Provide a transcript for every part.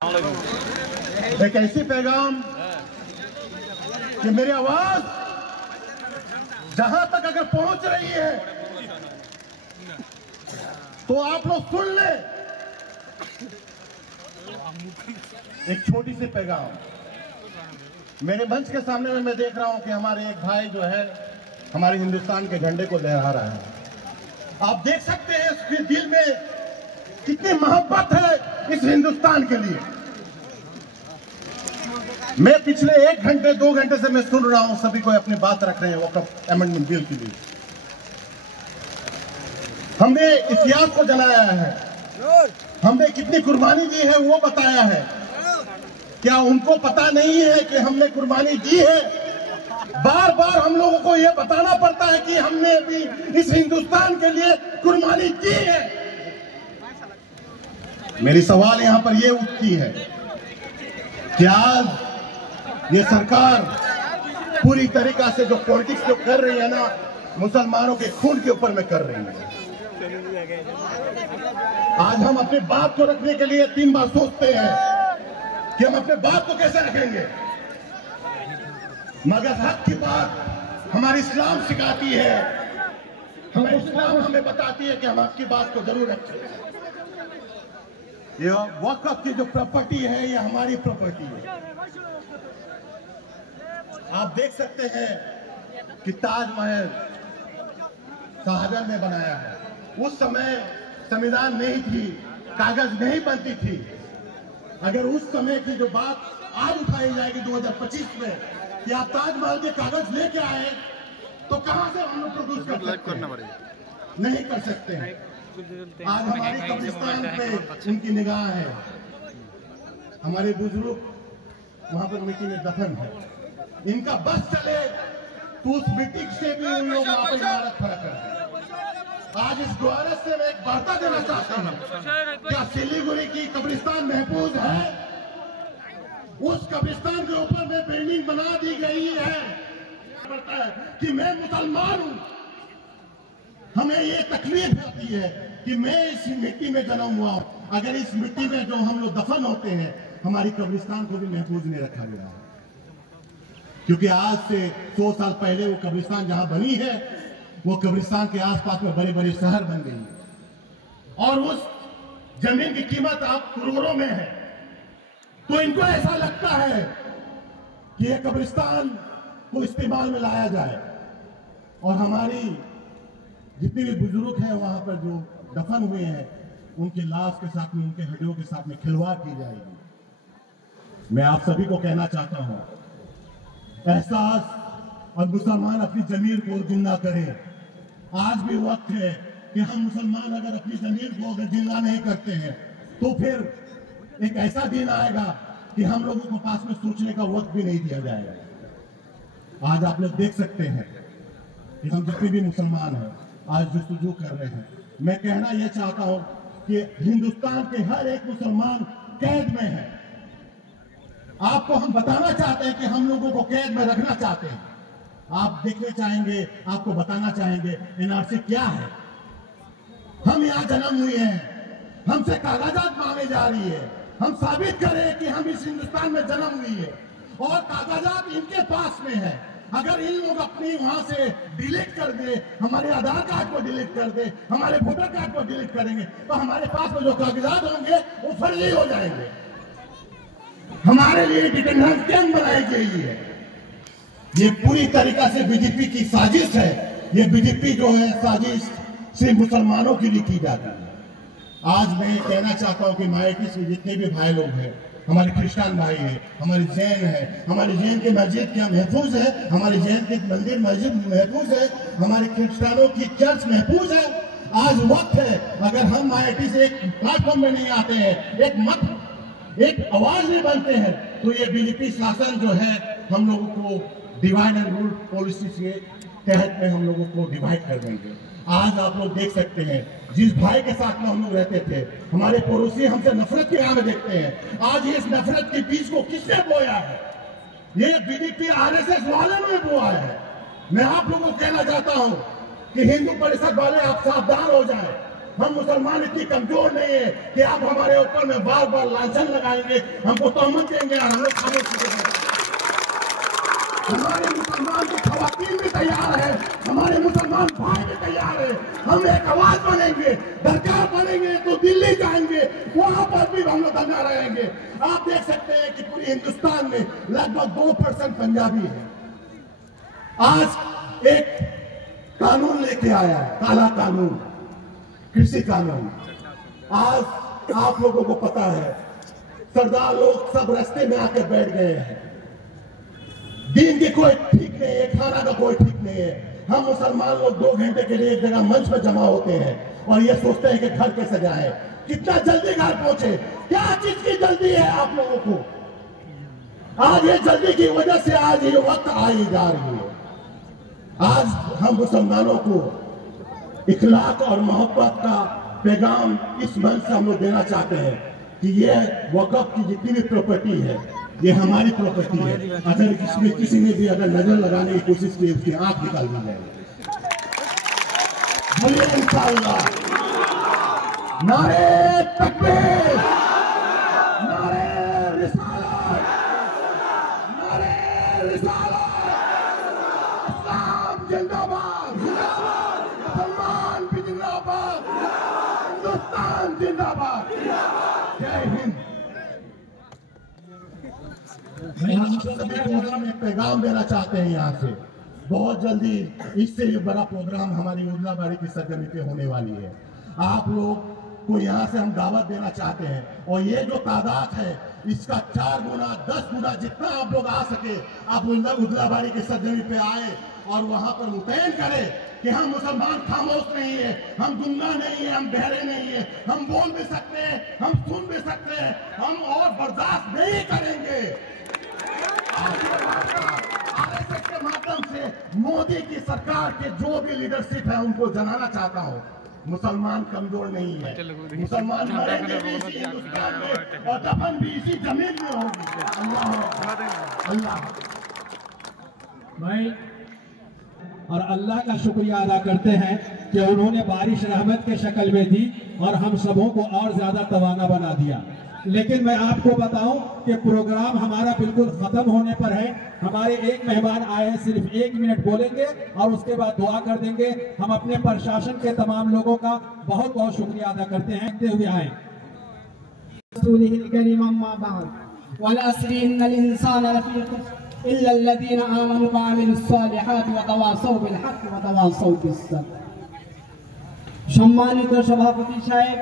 एक ऐसी पैगाम कि मेरी आवाज जहां तक अगर पहुंच रही है तो आप लोग सुन ले। एक छोटी सी पैगाम मेरे मंच के सामने में मैं देख रहा हूं कि हमारे एक भाई जो है हमारे हिंदुस्तान के झंडे को लहरा रहा है। आप देख सकते हैं उसके दिल में कितनी मोहब्बत है इस हिंदुस्तान के लिए। मैं पिछले 1 घंटे 2 घंटे से मैं सुन रहा हूं सभी को अपनी बात रख रहे हैं वक़्फ़ अमेंडमेंट बिल के लिए। हमने इतिहास को जलाया है, हमने कितनी कुर्बानी दी है वो बताया है। क्या उनको पता नहीं है कि हमने कुर्बानी दी है? बार बार हम लोगों को यह बताना पड़ता है कि हमने भी इस हिंदुस्तान के लिए कुर्बानी दी है। मेरी सवाल यहां पर यह उठती है कि आज ये सरकार पूरी तरीका से जो पॉलिटिक्स जो कर रही है ना, मुसलमानों के खून के ऊपर में कर रही है। आज हम अपने बात को रखने के लिए 3 बार सोचते हैं कि हम अपने बात को कैसे रखेंगे, मगर हक की बात हमारी इस्लाम सिखाती है, हमारी इस्लाम हमें बताती है कि हम हक की बात को जरूर रखें। ये वक़्फ़ की जो प्रॉपर्टी है ये हमारी प्रॉपर्टी है। आप देख सकते हैं कि ताजमहल शाहजहां ने बनाया है। उस समय संविधान नहीं थी, कागज नहीं बनती थी। अगर उस समय की जो बात आज उठाई जाएगी 2025 में कि आप ताजमहल के कागज लेके आए तो कहां से हम लोग प्रोड्यूस कर सकते हैं? नहीं कर सकते हैं। आज हमारी कब्रिस्तान पे उनकी निगाह है, हमारे बुजुर्ग वहां पर मिट्टी में दफन है। इनका बस चले तो उस मिट्टी से भी उन लोग वहां पर इमारत खड़ा कर दें। आज इस द्वारा से मैं एक वार्ता देना चाहता हूं, क्या सिलीगुड़ी की कब्रिस्तान महफूज है? उस कब्रिस्तान के ऊपर में बिल्डिंग बना दी गई है। पता है कि मैं मुसलमान हूं, हमें ये तकलीफ होती है कि मैं इस मिट्टी में जन्म हुआ हूं। अगर इस मिट्टी में जो हम लोग दफन होते हैं, हमारी कब्रिस्तान को भी महफूज नहीं रखा गया है। क्योंकि आज से 100 साल पहले वो कब्रिस्तान जहां बनी है, वो कब्रिस्तान के आसपास में बड़े बड़े शहर बन गई है और उस जमीन की कीमत आप करोड़ों में है। तो इनको ऐसा लगता है कि ये कब्रिस्तान को इस्तेमाल में लाया जाए और हमारी जितने भी बुजुर्ग हैं वहां पर जो दफन हुए हैं उनके लाश के साथ में, उनके हड्डियों के साथ में खिलवाड़ की जाएगी। मैं आप सभी को कहना चाहता हूं, एहसास और मुसलमान अपनी जमीर को जिंदा करें। आज भी वक्त है कि हम मुसलमान अगर अपनी जमीर को अगर जिंदा नहीं करते हैं तो फिर एक ऐसा दिन आएगा कि हम लोगों को पास में सोचने का वक्त भी नहीं दिया जाएगा। आज आप लोग देख सकते हैं कि हम जितने भी मुसलमान हैं आज जुस्तजू कर रहे हैं। मैं कहना यह चाहता हूं कि हिंदुस्तान के हर एक मुसलमान कैद में है। आपको हम बताना चाहते हैं कि हम लोगों को कैद में रखना चाहते हैं। आप देखने चाहेंगे, आपको बताना चाहेंगे एनआरसी क्या है। हम यहाँ जन्म हुए हैं, हमसे कागजात मांगे जा रही है। हम साबित करें कि हम इस हिंदुस्तान में जन्म हुई है और कागजात इनके पास में है। अगर इन लोग अपनी वहां से डिलीट कर दे, हमारे आधार कार्ड को डिलीट कर दे, हमारे वोटर कार्ड को डिलीट करेंगे तो हमारे पास में जो कागजात होंगे वो फर्जी हो जाएंगे। हमारे लिए डिटेंशन कैंप बनाई गई है। ये पूरी तरीका से बीजेपी की साजिश है। ये बीजेपी जो है साजिश सिर्फ मुसलमानों के लिए की जाती है। आज मैं कहना चाहता हूं कि माइनॉरिटी से जितने भी भाई लोग हैं, हमारे क्रिश्चियन भाई हैं, हमारे जैन है, हमारे जैन के मस्जिद क्या महफूज है, हमारे जैन के मंदिर मस्जिद महफूज है, हमारे क्रिश्चियनों की चर्च महफूज है। आज वक्त है, अगर हम माइनॉरिटी से एक प्लेटफॉर्म में नहीं आते हैं, एक आवाज नहीं बनते हैं, तो ये बीजेपी शासन जो है हम लोगों को डिवाइड एंड रूल पॉलिसी के तहत में हम लोगों को डिवाइड कर देंगे। आज आप लोग देख सकते हैं जिस भाई के साथ में हम लोग रहते थे, हमारे पड़ोसी हमसे नफरत के आगे देखते हैं। आज इस नफरत के बीज को किसने बोया है? ये बीजेपी आरएसएस वाले ने बोया है। मैं आप लोगों को कहना चाहता हूं कि हिंदू परिषद वाले आप सावधान हो जाएं। हम मुसलमान इतनी कमजोर नहीं है कि आप हमारे ऊपर में बार बार लांछन लगाएंगे, हमको तोहमत देंगे और हम लोग खामोश रहेंगे। हमारे मुसलमान की खवातीन भी तैयार है, हमारे मुसलमान भाई भी तैयार है। हम एक आवाज बनेंगे, दरकार बनेंगे तो दिल्ली जाएंगे, वहां पर भी हम लोग धरना रहेंगे। आप देख सकते हैं कि पूरे हिंदुस्तान में लगभग 2% पंजाबी है। आज एक कानून लेके आया है, काला कानून, कृषि कानून। आज आप लोगों को पता है सरदार लोग सब रास्ते में आकर बैठ गए हैं। दिन की कोई ठीक नहीं है, खाना का कोई ठीक नहीं है। हम मुसलमान लोग 2 घंटे के लिए एक जगह मंच पर जमा होते हैं और ये सोचते हैं कि घर कैसे जाए, कितना जल्दी घर पहुंचे। क्या चीज की जल्दी है आप लोगों को? आज ये जल्दी की वजह से आज ये वक्त आई जा रही है। आज हम मुसलमानों को इखलाक और मोहब्बत का पैगाम इस मंच से हम लोग देना चाहते हैं कि ये वक़्फ़ की जितनी भी प्रॉपर्टी है ये हमारी प्रॉपर्टी है। अगर इसमें किसी ने भी अगर नजर लगाने की कोशिश की उसकी आंख निकाल दी जाएगी। बोलिए इंशाअल्लाह। नारे तकबीर, नारे रिसालत, नारे रिसालत। इस्लाम जिंदाबाद, मुसलमान भी जिंदाबाद, हिंदुस्तान जिंदाबाद। जय हिंद। सभी को हम एक पैगाम देना चाहते हैं यहाँ से, बहुत जल्दी इससे भी बड़ा प्रोग्राम हमारी उजलाबाड़ी की सरजमी पे होने वाली है। आप लोग को यहाँ से हम दावत देना चाहते हैं और ये जो तादाद है इसका 4 गुना 10 गुना जितना आप लोग आ सके आप उजलाबाड़ी की सरजमी पे आए और वहां पर मुतयन करें कि हम मुसलमान खामोश नहीं है, हम गुंगा नहीं है, हम बहरे नहीं है, हम बोल भी सकते हैं, हम सुन भी सकते हैं, हम और बर्दाश्त नहीं करेंगे। आरएसएस के माध्यम से मोदी की सरकार के जो भी लीडरशिप है उनको जनाना चाहता हूँ, मुसलमान कमजोर नहीं है। मुसलमान मरेंगे भी इसी हिंदुस्तान में और दफन भी इसी जमीन में होगी। अल्लाह अल्लाह भाई और अल्लाह का शुक्रिया अदा करते हैं कि उन्होंने बारिश रहमत के शक्ल में दी और हम सबों को और ज्यादा तवाना बना दिया। लेकिन मैं आपको बताऊं कि प्रोग्राम हमारा बिल्कुल खत्म होने पर है। हमारे एक मेहमान आए हैं, सिर्फ 1 मिनट बोलेंगे और उसके बाद दुआ कर देंगे। हम अपने प्रशासन के तमाम लोगों का बहुत बहुत शुक्रिया अदा करते हैं। देखते हुए आए সম্মানিত সভাপতি সাহেব,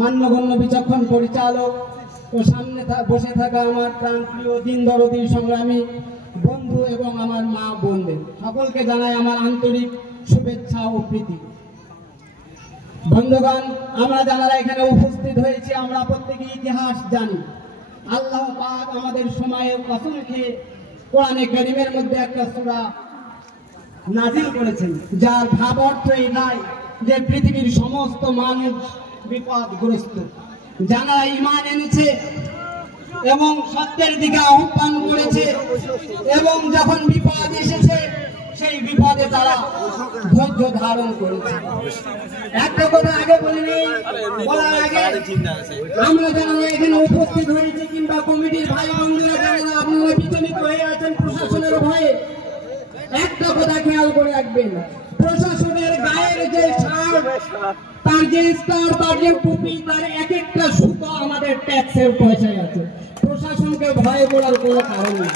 মান্যগণ্য বিচক্ষণ পরিচালক ও সামনে বসে থাকা আমার প্রাণপ্রিয় দিন দরদী সংগ্রামী বন্ধু এবং আমার মা বোনদের সকলকে জানাই আমার আন্তরিক শুভেচ্ছা ও প্রীতি। বন্ধুগণ, আমরা যারা এখানে উপস্থিত হয়েছি আমরা প্রত্যেকে ইতিহাস জানি। আল্লাহ পাক আমাদের সময়ে কসম খেয়ে কোরআনে কারীমের মধ্যে একটা সূরা নাজিল করেছেন যার ভাব অর্থ এটাই যে পৃথিবীর সমস্ত মানুষ বিপদগ্রস্ত। যারা ঈমান এনেছে এবং সত্যের দিকে আহ্বান করেছে এবং যখন বিপদ এসেছে সেই বিপদে তারা ধৈর্য ধারণ করেছে। একটা কথা আগে বলিনি, বলার আগে আমরা যারা এখানে উপস্থিত হয়েছি কিংবা কমিটির ভাই বন্ধুরা যারা আপনারা বিচলিত হয়ে আছেন প্রশাসনের ভয়ে, একটা কথা খেয়াল করে রাখবেন, প্রশাসনের গায়ের যে শার্ট, তার যে স্টার, তার যে টুপি, তার এক একটা সুতো আমাদের ট্যাক্সের পয়সায় আছে। প্রশাসনকে ভয় করার কোনো কারণ নেই।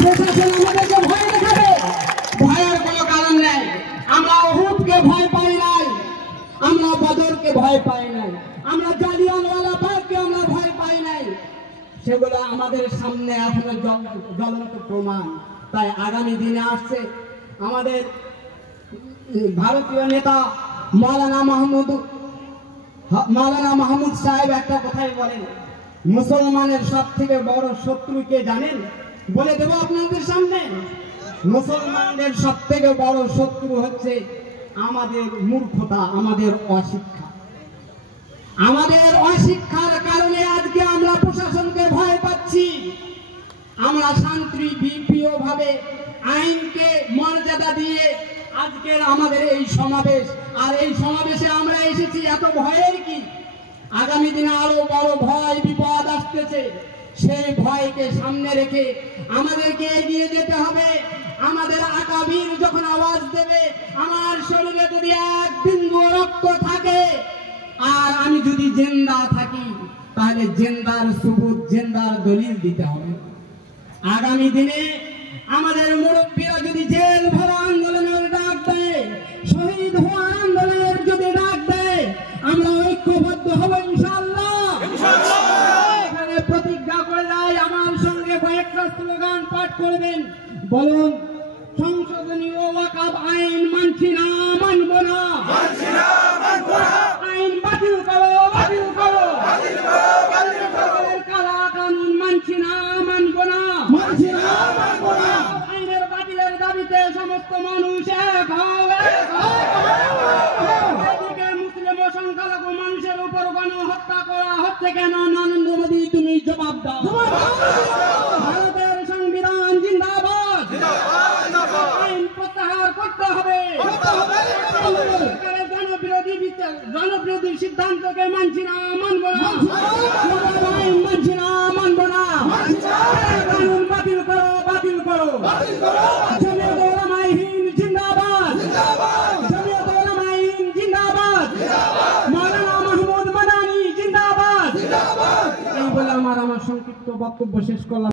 প্রশাসন আমাদেরকে ভয় দেখাবে, ভয়ের কোনো কারণ নেই। আমরা উহুদকে ভয় পাই নাই, আমরা বদরকে ভয় পাই নাই, আমরা জালিয়ানওয়ালা বাগকে আমরা ভয় পাই নাই। সেগুলো আমাদের সামনে এখনো জ্বলন্ত প্রমাণ। তাই আগামী দিনে আসছে আমাদের ভারতীয় নেতা মাওলানা মাহমুদ সাহেব একটা কথাই বলেন, মুসলমানের সব থেকে বড় শত্রু কে জানেন? বলে দেব আপনাদের সামনে, মুসলমানদের সব থেকে বড় শত্রু হচ্ছে আমাদের মূর্খতা, আমাদের অশিক্ষা। আমাদের অশিক্ষার কারণে আজকে আমরা প্রশাসনকে ভয় পাচ্ছি। আমরা শান্তি বিপ্রিয় ভাবে আইনকে মর্যাদা দিয়ে আজকের আমাদের এই সমাবেশ। আর এই সমাবেশে আমরা এসেছি এত ভয়ের কি? আগামী দিনে আরো বড় ভয় বিপদ আসতেছে। সেই ভয়কে সামনে রেখে আমাদেরকে এগিয়ে যেতে হবে। আমাদের আকাবির যখন আওয়াজ দেবে, আমার শরীরে যদি এক বিন্দু রক্ত থাকে আর আমি যদি জিন্দা থাকি, তাহলে জিন্দার সুবুত, জিন্দার দলিল দিতে হবে। আগামী দিনে আমাদের মুরব্বীরা যদি জেল ভরা আন্দোলনের ডাক দেয়, শহীদ হওয়া আন্দোলনের যদি ডাক দেয়, আমরা ঐক্যবদ্ধ হব ইনশাআল্লাহ। এখানে প্রতিজ্ঞা করে যাই, আমার সঙ্গে কয়েকটা স্লোগান পাঠ করবেন। বলুন, সংশোধনীয় ওয়াকফ আইন মানছি না, মানব না। আইন বাতিল করো, বাতিল করো। কালা কানুন মানছি না, মানব না। আইনের বাতিলের দাবিতে সমস্ত মানুষ এক হও, এক হও। এদিকে মুসলিম ও সংখ্যালঘু মানুষের উপর গণহত্যা করা হচ্ছে কেন? নরেন্দ্র মোদী, তুমি জবাব দাও। ভারতের সংবিধান জিন্দাবাদ। আইন প্রত্যাহার করতে হবে। সরকারের জনবিরোধী সিদ্ধান্তকে মানছি না, মানব না। আইন মানছি না, মানব না। কানুন বাতিল করো, বাতিল করো। জমিয়তে উলামায়ে হিন্দ জিন্দাবাদ। জমিয়তে উলামায়ে হিন্দ জিন্দাবাদ। মাওলানা মাহমুদ মাদানী জিন্দাবাদ। এই বলে আমার সংক্ষিপ্ত বক্তব্য শেষ করলাম।